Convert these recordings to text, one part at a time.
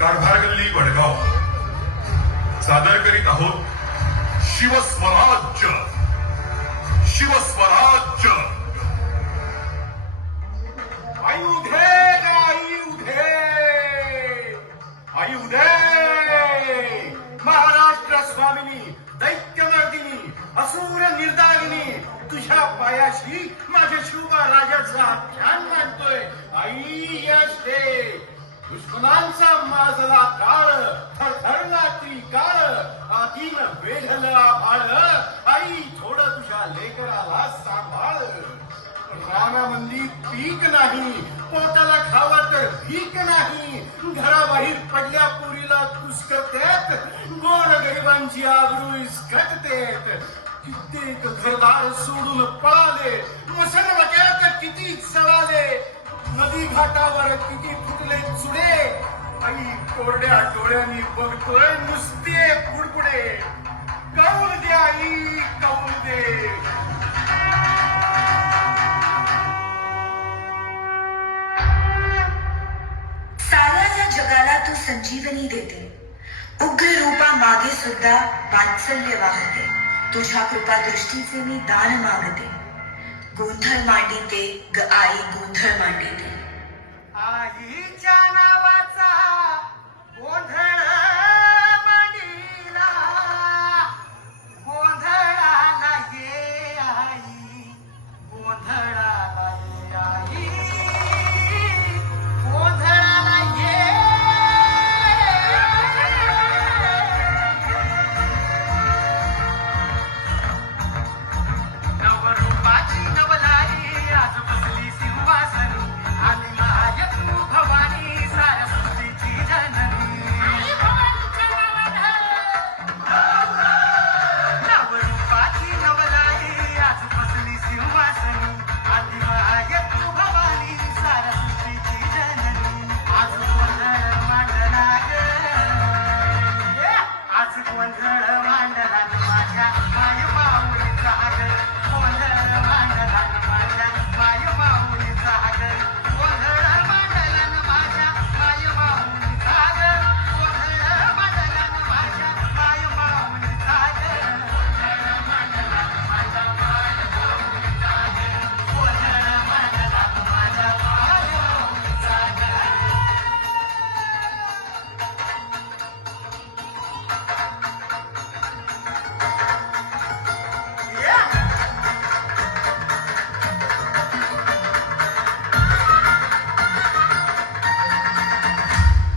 कारभार गल्ली वडगाव सादर करीत आहोत शिवस्वराज्य. शिवस्वराज्य. आई उधे आई उधे आई उधे महाराष्ट्र स्वामिनी दैत्यमर्दिनी असुर निर्दारिणी तुझ्या पायाशी माझ्या शिवबा राजाचा ध्यान मानतोय. आई यश दे. दुश्मनांचा माजला काळ थरथरला त्रिकाळ आतीन वेढलं आभाळ. आई थोडं तुझ्या लेकराला सांभाळ. रानामंदी पीक नाही पोटाला खावा तर भीक नाही. घराबाहेर पडल्या पुरीला कुसकरतेत गोर गरिबांची आबरू इसकटतेत. कित्येक घरदार सोडून पळाले मसनवट्यात किती चढाले. नदी घाटावर किती फुटले चुडे. आई कोरड्या डोळ्यांनी बघतोय नुसते पुढपुढे. कौल दे आई कौल दे. साऱ्या या जगाला तू संजीवनी देते. उग्र रूपा मागे सुद्धा वात्सल्य वाहते. तुझ्या कृपा दृष्टीचे मी दान मागते. गोंधळ मांडिते ग आई गोंधळ मांडिते. आईच्या नावाचा गोंधळ मांडिला. गोंधळाला ये आई गोंधळाला ये आई गोंधळाला ये. नवरूपाची नवलाई आज बसली सिंहासनी. आली माय तू भवानी साऱ्या सृष्टीची जननी. नवरूपाची नवलाई आज बसली सिंहासनी. आली माय तू भवानी साऱ्या सृष्टीची जननी. आज गोंधळ मांडला ग. आज गोंधळ मांडला माझ्या माय माऊलीचा ग. गोंधळ मांडला माझ्या माय माऊलीचा ग. गोंधळ मांडला माझ्या माय माऊलीचा ग. गोंधळ मांडला माझ्या माय माऊलीचा ग. गोंधळ मांडला माझ्या माय माऊलीचा ग. गोंधळ मांडला माझ्या माय माऊलीचा ग.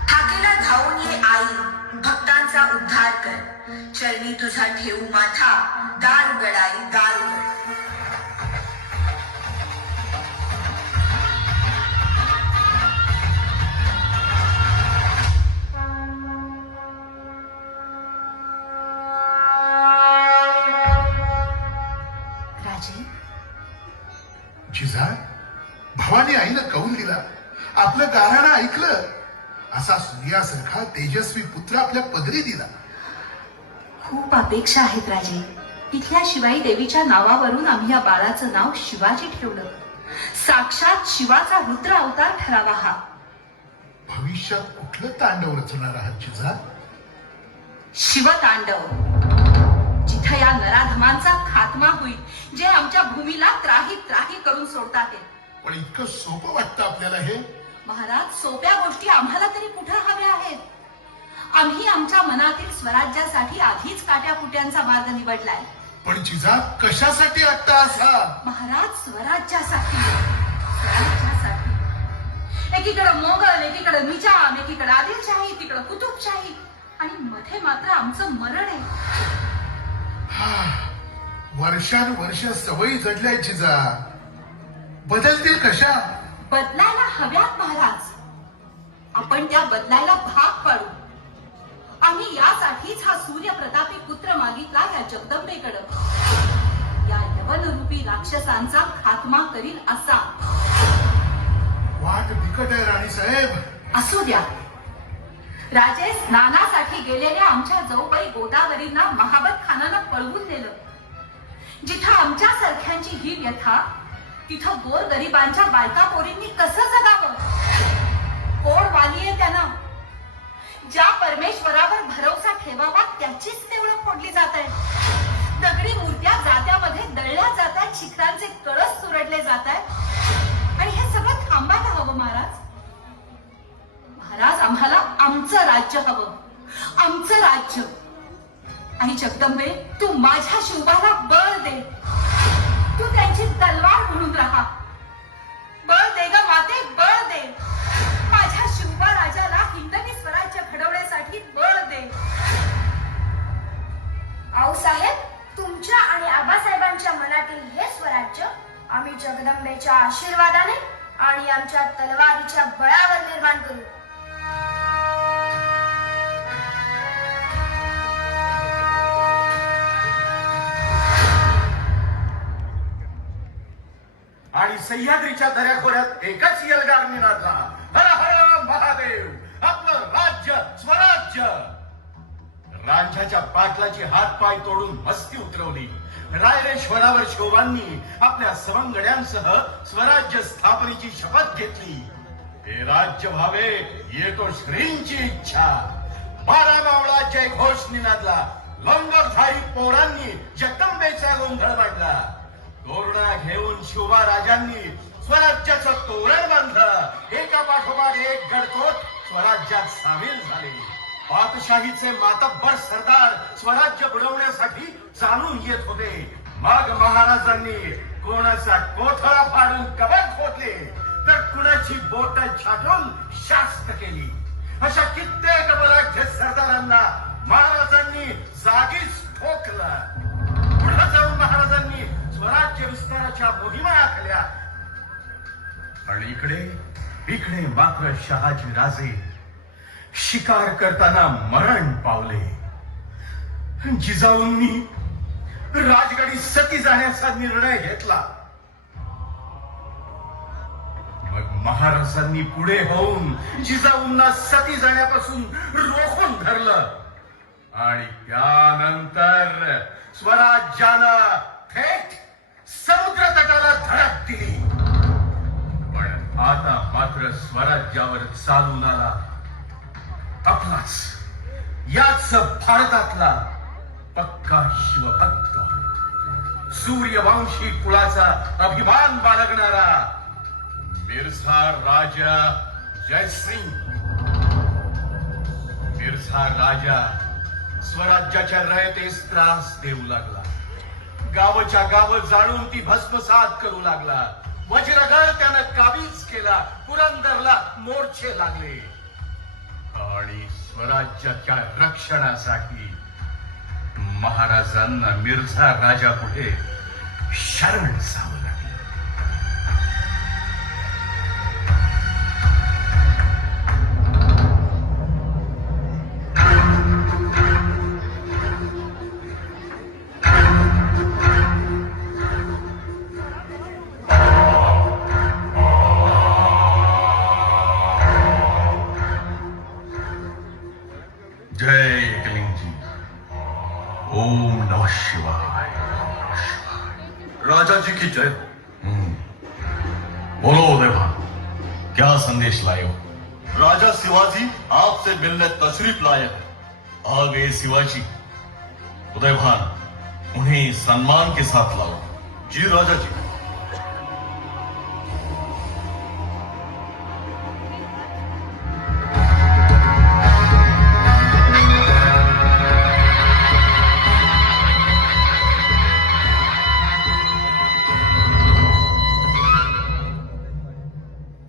हाकेला धावून ये आई भक्तांचा उद्धार कर. चरणी तुझा ठेवू माथा दार उघडाई दार उघड. राजे जिजा भवानी आईनं कौल दिला. आपलं गाऱ्हाणं ऐकलं. असा सूर्यासारखा तेजस्वी पुत्र आपल्या पदरी दिला. खूप अपेक्षा आहेत राजे. इथल्या शिवाई देवीच्या नावावरून आम्ही या बाळाचं नाव शिवाजी ठेवलं. साक्षात शिवाचा रुद्र अवतार ठरावा हा. भविष्यात कुठलं तांडव रचणार आहात जिजा? शिवतांडव. जिथं या नराधमांचा खात्मा होईल जे आमच्या भूमीला त्राही त्राही करून सोडतात. पण इतकं सोपं वाटतं आपल्याला हे? महाराज सोप्या गोष्टी आम्हाला तरी कुठं हव्या आहेत. आम्ही आमच्या मनातील स्वराज्यासाठी आधीच काट्याकुट्यांचा मार्ग निवडलाय. पण जिजा कशासाठी अट्टाहास हा? महाराज स्वराज्यासाठी. स्वराज्यासाठी. एकीकडे मोगल एकीकडे निजाम एकीकडे आदिलशाही तिकडे कुतुबशाही आणि मध्ये मात्र आमचं मरण आहे. वर्षानुवर्ष सवयी जडल्या जिजा. बदलतील कशा? बदलायला हव्यात महाराज. आपण त्या बदलायला भाग पाडू. आम्ही यासाठीच हा सूर्यप्रतापी पुत्र मागितला या जगदंबेकडं. या यवनरूपी राक्षसांचा खात्मा करील असा. वाट बिकट आहे राणी साहेब. असू द्या. राजे स्नानासाठी गेलेल्या आमच्या जाऊबाई गोदावरींना महाबत खानानं पळवून नेलं. जिथं आमच्या सारख्यांची ही व्यथा तिथं गोर गरिबांच्या बायका पोरींनी कसं जगावं? कोण वाली आहे त्यानं? फोडली जात आहे. दगडी मूर्त्या जात्यामध्ये दळल्या जात आहेत, शिखरांचे कळस चुरडले जात आहेत. आणि हे सगळं थांबायला हवं महाराज. महाराज, आम्हाला आमचं राज्य हवं, आमचं राज्य. आणि जगदंबे, तू माझ्या शिवबाला बळ दे. तू त्यांची तलवार म्हणून राहा. बळ दे ग माते, बळ दे. माझ्या शिवबा राजाला हिंदवी स्वराज्य घडवण्यासाठी बळ दे. आऊसाहेब, तुमच्या आणि आबासाहेबांच्या मनातील हे स्वराज्य आम्ही जगदंबेच्या आशीर्वादाने आणि आमच्या तलवारीच्या बळावर निर्माण करू. आणि सह्याद्रीच्या दऱ्याखोऱ्यात एकच यलगार निनादला, हर हर महादेव, आपलं राज्य स्वराज्य. रांझ्याच्या पाटलाची हातपाय तोडून मस्ती उतरवली. रायरेश्वरावर शिवबांनी आपल्या सवंगड्यांसह स्वराज्य स्थापनेची शपथ घेतली. हे राज्य व्हावे येतो श्रींची इच्छा. 12 मावळा जय घोष निनादला. लंगरधारी पोरांनी जगदंबेचा गोंधळ मांडला. तोरणा घेऊन शिवबा राजांनी स्वराज्याचं तोरण बांधलं. एका पाठोपाठ एक गडकोट स्वराज्यात सामील झाले. पातशाहीचे मातब्बर सरदार स्वराज्य बुडवण्यासाठी जाणून येत होते. मग महाराजांनी कोणाचा कोथळा फाडून कबर खोदले, तर कुणाची बोट छाटून शास्त केली. अशा कित्येक बलाढ्य सरदारांना महाराजांनी जागीच ठोकलं. पुढे जाऊन महाराजांनी स्वराज्य विस्ताराच्या मोहिमा आखल्या. आणि इकडे मात्र शहाजी राजे शिकार करताना मरण पावले. जिजाऊंनी राजगडी सती जाण्याचा निर्णय घेतला. मग महाराजांनी पुढे होऊन जिजाऊंना सती जाण्यापासून रोखून धरलं. आणि त्यानंतर स्वराज्यानं थेट समुद्र तटाला धडक दिली. पण आता मात्र स्वराज्यावर चालून आला आपलाच, याच भारतातला पक्का शिवभक्त, सूर्यवंशी कुळाचा अभिमान बाळगणारा मिर्झा राजा जयसिंग. मिर्झा राजा स्वराज्याच्या रयतेस त्रास देऊ लागला. गावच्या गाव जाळून ती भस्मसात करू लागला. वज्रगड त्यानं काबीज केला. पुरंदरला मोर्चे लागले. आणि स्वराज्याच्या रक्षणासाठी महाराजांना मिर्झा राजा पुढे शरण जावं लागलं. जय एकलिंगजी. ओम नमः शिवाय. राजा जी की जय. बोलो उदयभान, क्या संदेश लाए हो? राजा शिवाजी आपसे मिलने तशरीफ लाए हैं. आ गए शिवाजी. उदयभान, उन्हें सम्मान के साथ लाओ. जी राजा जी.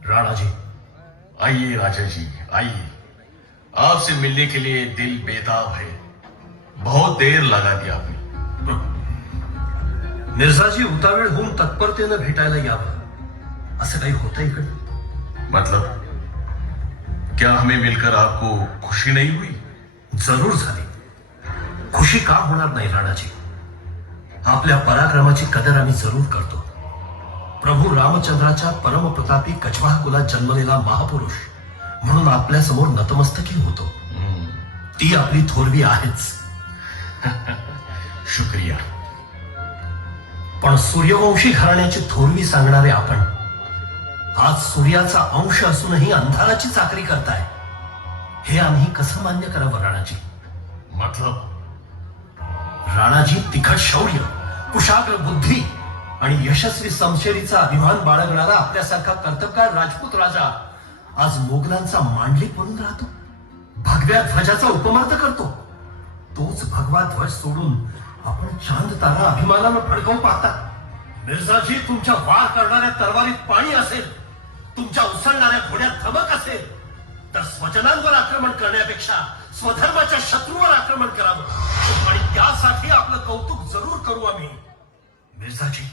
राणा जी, आइए राजा जी, आइए. आपसे मिलने के लिए दिल बेताब है. बहुत देर लगा दिया आपने. मिर्झाजी उतावेळ होऊन तत्परतेनं भेटायला यावं असं काही होतं इकडे? मतलब क्या हमें मिलकर आपको खुशी नहीं हुई? जरूर झाली. खुशी का होणार नाही राणाजी? आपल्या पराक्रमाची कदर आम्ही जरूर करतो. प्रभू रामचंद्राच्या परमप्रतापी कछवाह कुलात जन्मलेला महापुरुष म्हणून आपल्या समोर नतमस्तकी होतो. ती आपली थोरवी आहेच. शुक्रिया. पण सूर्यवंशी घराण्याची थोरवी सांगणारे आपण आज सूर्याचा अंश असूनही अंधाराची चाकरी करताय. हे आम्ही कसं मान्य करावं राणाजी? मतलब राणाजी तिखट शौर्य, कुशाग्र बुद्धी आणि यशस्वी समशेरीचा अभिमान बाळगणारा आपल्यासारखा कर्तबगार राजपूत राजा आज मोगलांचा मांडलिक म्हणून राहतो, भगव्या ध्वजाचा उपमर्द करतो. तोच भगवा ध्वज सोडून आपण चांद तारा अभिमानानं फडकवू पाहता. मिर्झाजी, तुमच्या वार करणाऱ्या तलवारीत पाणी असेल, तुमच्या उसळणाऱ्या घोड्यात धमक असेल, तर स्वजनांवर आक्रमण करण्यापेक्षा स्वधर्माच्या शत्रूवर आक्रमण करावं आणि त्यासाठी आपलं कौतुक जरूर करू आम्ही. मिर्झाजी,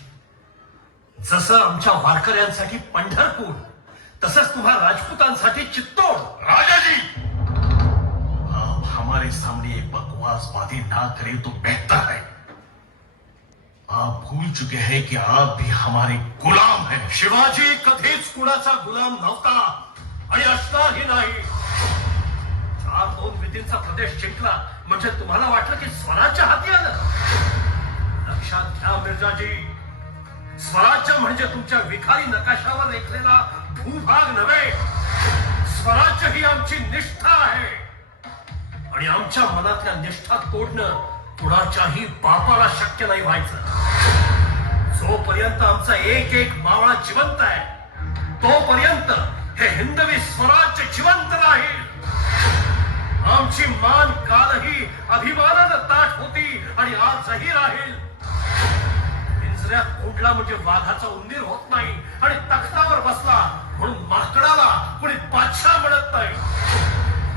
जसं आमच्या वारकऱ्यांसाठी पंढरपूर, तसंच तुम्हा राजपूतांसाठी चित्तोड. राजा जी, आप हमारे सामने ये बकवासबाजी ना करें तो बेहतर है. आप भूल चुके हैं कि आप भी हमारे गुलाम हैं. शिवाजी कधीच कुणाचा गुलाम नव्हता आणि असणारही नाही. 4-2 विधींचा प्रदेश जिंकला म्हणजे तुम्हाला वाटलं की स्वराज्य हाती आलं. लक्षात घ्या मिर्झाजी, स्वराज्य म्हणजे तुमच्या विखारी नकाशावर रेखलेला भूभाग नव्हे. स्वराज्य ही आमची निष्ठा आहे आणि आमच्या मनातल्या निष्ठा तोडणं कुणाच्याही बापाला शक्य नाही व्हायचं. जोपर्यंत आमचा एक एक मावळा जिवंत आहे, तोपर्यंत हे हिंदवी स्वराज्य जिवंत राहील. आमची मान कालही अभिमानानं ताठ होती आणि आजही राहील. पिंजऱ्यात कोंडला म्हणजे वाघाचा उंदीर होत नाही आणि तख्तावर बसला म्हणून माकडाला कुणी बादशाह म्हणत नाही.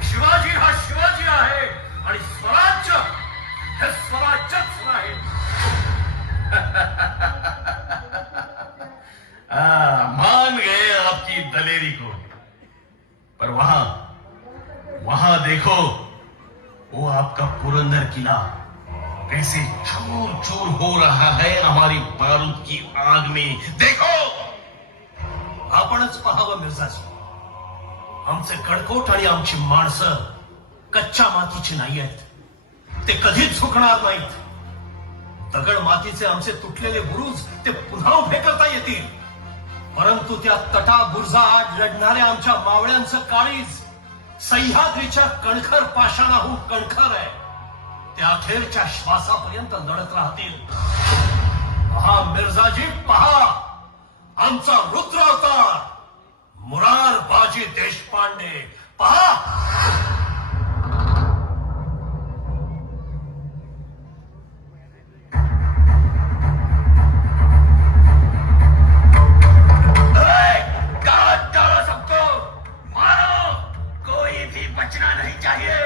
शिवाजी हा शिवाजी आहे आणि स्वराज्य हे स्वराज्यच राहील. मान गए आपकी दलेरी को, पर वहां देखो, वो आपका पुरंदर किला कैसे चूर चूर हो रहा है हमारी बारूद की आग में. देखो. आपणच पाहावं मिर्झाजी, आमचे कडकोट आणि आमची माणसं कच्च्या मातीची नाही आहेत. ते कधीच झुकणार नाहीत. दगड मातीचे आमचे तुटलेले बुरुज ते पुन्हा उभे करता येतील, परंतु त्या तटा बुर्जा आड लढणाऱ्या आमच्या मावळ्यांचं काळीज सह्याद्रीच्या कणखर पाषाणाहून कणखर आहे. ते अखेरच्या श्वासापर्यंत लढत राहतील. पहा मिर्झाजी, पहा आमचा रुद्र अवतार मुरार बाजी देशपांडे. पहा. बचना नहीं चाहिए.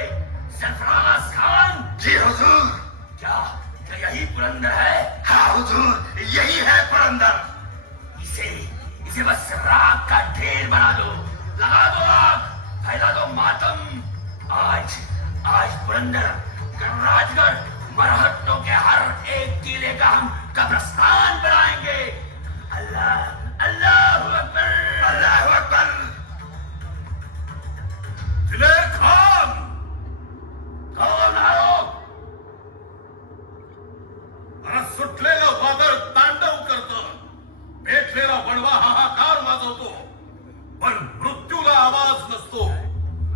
सरफराज खान. जी हुजूर. क्या यही पुरंदर है? हाँ हुजूर, यही है पुरंदर. इसे बस राख का ढेर बना दो, लगा दो आग, फैला दो मातम. आज पुरंदर, राजगढ़, मरहट्टों के हर एक किले का हम कब्रिस्तान बनाएंगे. अल्लाह अल्लाह अकबर, अल्लाह अकबर. दिलेर खान. कौन आयो? सुटलेलं वादळ तांडव करतं, पेटलेला वणवा हाहाकार वाजवतो, पण मृत्यूला आवाज नसतो.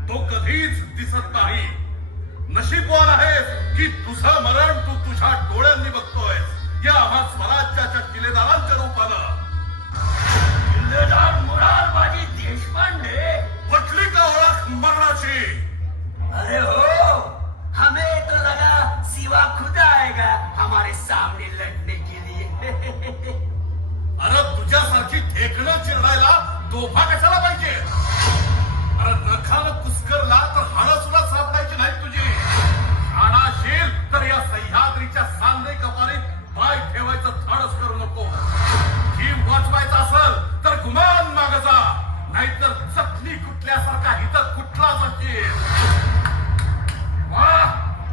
तो कधीच दिसत नाही. नशीबवान आहेस की तुझं मरण तू तुझ्या डोळ्यांनी बघतोयस या आम्हा स्वराज्याच्या किल्लेदारांच्या रूपानं. किल्लेदार मुरारबाजी देशपांडे. पटली का ओळख मरणाची? अरे हो, हमें तो लगा सिवा खुदा आएगा हमारे सामने लड़ने के लिए. अरे तुझ्यासारखी ठेकणं चिरडायला तोफा कशाला पाहिजे? अरे नखानं कुस्करला तर हाडं सुद्धा सापडायची नाही तुझी. हाडाशील तर या सह्याद्रीच्या सांगणे कपारीत पाय ठेवायचं धाडस करू नको. जीव वाचवायचा असेल तर गुमान माग जा, नाहीतर जखमी कुठल्यासारखा हिथं कुठला जाशील. वाह,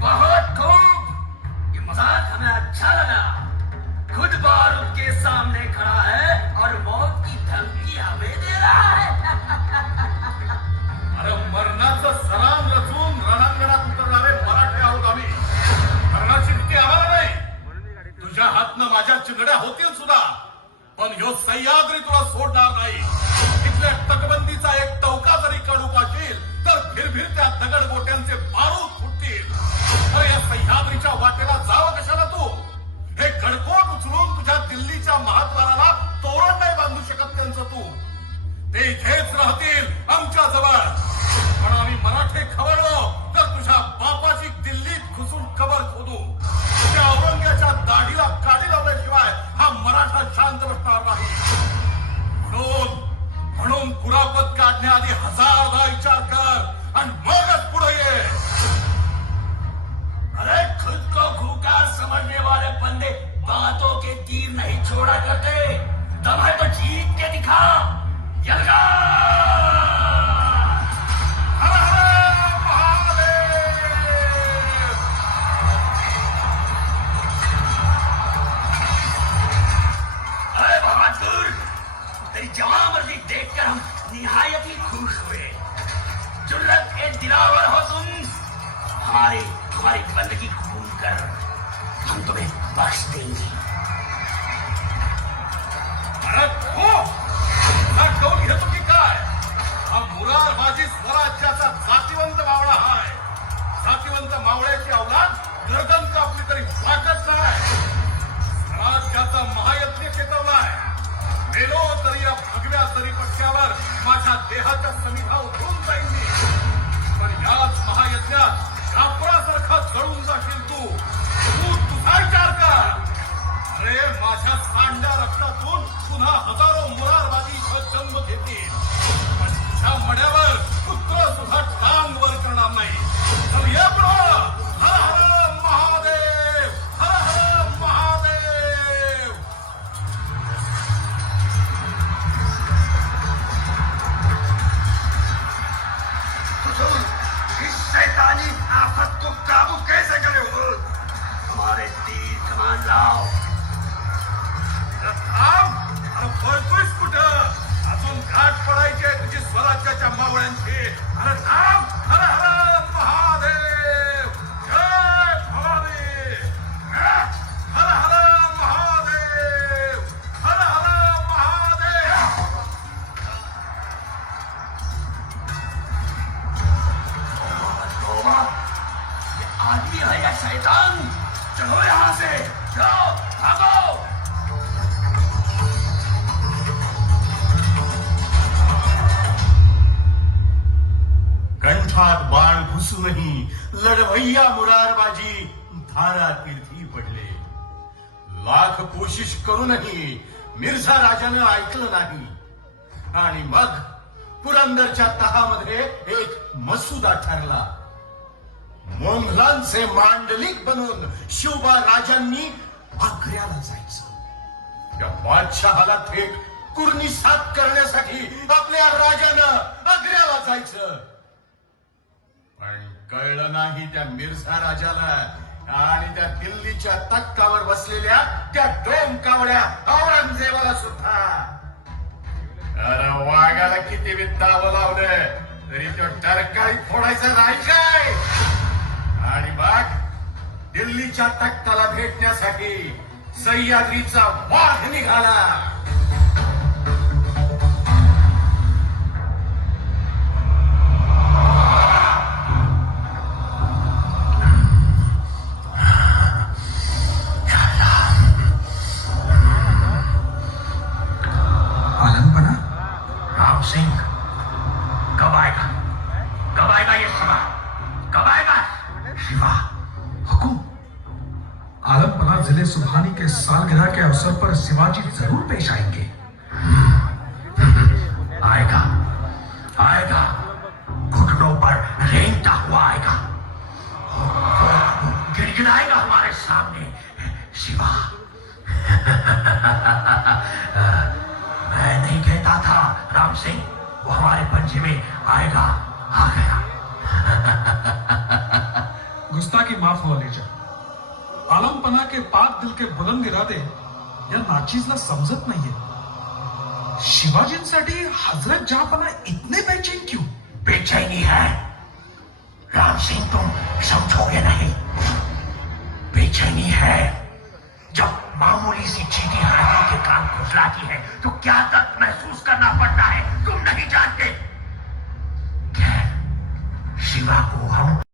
बहुत खूब. ये मजाक हमें अच्छा लगा. खुद बारूद के सामने खड़ा है और मौत की धमकी हमें दे रहा है. अरे मरणाचं सलाम रचून रणांगणात उतरणारे मराठे आहोत आम्ही. मरणाची भीती आम्हाला नाही. तुझ्या हातनं माझ्या चिंगड्या होतील सुद्धा, पण ह्यो सह्याद्री तुला सोडणार नाही. तिथल्या तटबंदीचा एक टवका जरी काढू पाशील तर फिरफिरत्या दगड गोट्यांचे बारूद फुटतील. अरे या सह्याद्रीच्या वाटेला जावं कशाला? इथेच राहतील आमच्या जवळ. पण आम्ही मराठे खवळलो तर तुझ्या बापाची दिल्लीत घुसून कबर खोदू. त्या औरंग्याच्या दाढीला काडी लावल्याशिवाय हा मराठा शांत बसणार नाही. म्हणून कुरापत काढण्याआधी 1000दा विचार कर आणि मगच पुढे ये. अरे खुद को खूंखार समझने वाले बंदे बातों के तीर नहीं छोड़ा करते. दम है तो जीत के दिखा. यलगार! हर हर महादेव. अरे बहादुर, तेरी जवामर्दी देखकर हम निहायत ही खुश हुए. जुर्रत के दिलावर हो तुम. हमारी बंदगी कबूल कर, हम तुम्हें बख्श देंगे. अरे हो हा कौन घेतो की काय? हा मुरारबाजी स्वराज्याचा जातीवंत मावळा हाय. जातीवंत मावळ्याची अवलाद गर्दन कापली तरी वाटत नाही. स्वराज्याचा महायज्ञ चेतवलाय. मेलो तरी या भगव्या जरी पक्षावर माझ्या देहाच्या समिधा उठून जाईन मी. पण याच महायज्ञात कापडासारखा जळून जाशील तू. तुझा विचार कर. अरे माझ्या सांड्या रक्तातून पुन्हा हजारो मुरारबाजी जन्म घेतील. पण तुझ्या मड्यावर पुत्र सुद्धा टांग वर करणार नाही. तर ये पुढं. हर हर महादेव. हर हर महादेव. इस शैतानी आफत को काबू कैसे करे हो? हमारे तीर कमान लाओ. थांब. अरे पळतोयस कुठं? अजून घाट पडायचे तुझी स्वराज्याच्या मावळ्यांची. अरे थांब. हर हर महादेव. जय भवानी. हर हर महादेव. हर हर महादेव. तोबा, ये आदमी है या शैतान? चलो यहाँ से. जाओ, भागो. कंठात बाण घुसूनही लढवय्या मुरारबाजी धारातीर्थी पडले. लाख कोशिश करूनही मिर्झा राजानं ऐकलं नाही. आणि मग पुरंदरच्या तहामध्ये एक मसुदा ठरला. मोंघलांचे मांडलिक बनून शिवबा राजांनी आग्र्याला जायचं. त्या बादशहाला थेट कुर्निसात करण्यासाठी आपल्या राजानं आग्र्याला जायचं. पण कळलं नाही त्या मिर्झा राजाला आणि त्या दिल्लीच्या तख्तावर बसलेल्या त्या दोन कावड्या औरंगजेबाला सुद्धा. अरे वाघाला किती विद्दावं लावलं तरी तो टरकाळी फोडायचा नाही काय. आणि मग दिल्लीच्या तख्ताला भेटण्यासाठी सह्याद्रीचा वाघ निघाला. आलमपणा. राम सिंह, कब आएगा? कब आएगा ये शिवा? कब आएगा? शिवा हुकुम. आलमपना जिले सुबहानी के सालगिरह के अवसर पर शिवाजी जरूर पेश आएंगे. आएगा, आएगा. घुटनों पर रेंगता हुआ आएगा. गिड़गिड़ाएगा हमारे सामने. शिवा, मैं नहीं कहता था राम सिंह, वो हमारे पंजे में आएगा. आ गया. गुस्ताखी माफ व्हावी लीजा. आलमपना के पाक दिल के बुलंद इरादे या नाचीजला समजत नाहीये. शिवाजींसाठी हजरत जहांपना इतने बेचैन क्यों? बेचैनी है राम सिंह, तुम समझोगे नहीं. बेचैनी है. जब मामूली सी चींटी हाथी के कान खुजलाती है तो क्या दर्द महसूस करना पड़ता है तुम नहीं जानते. खैर, शिवा को हम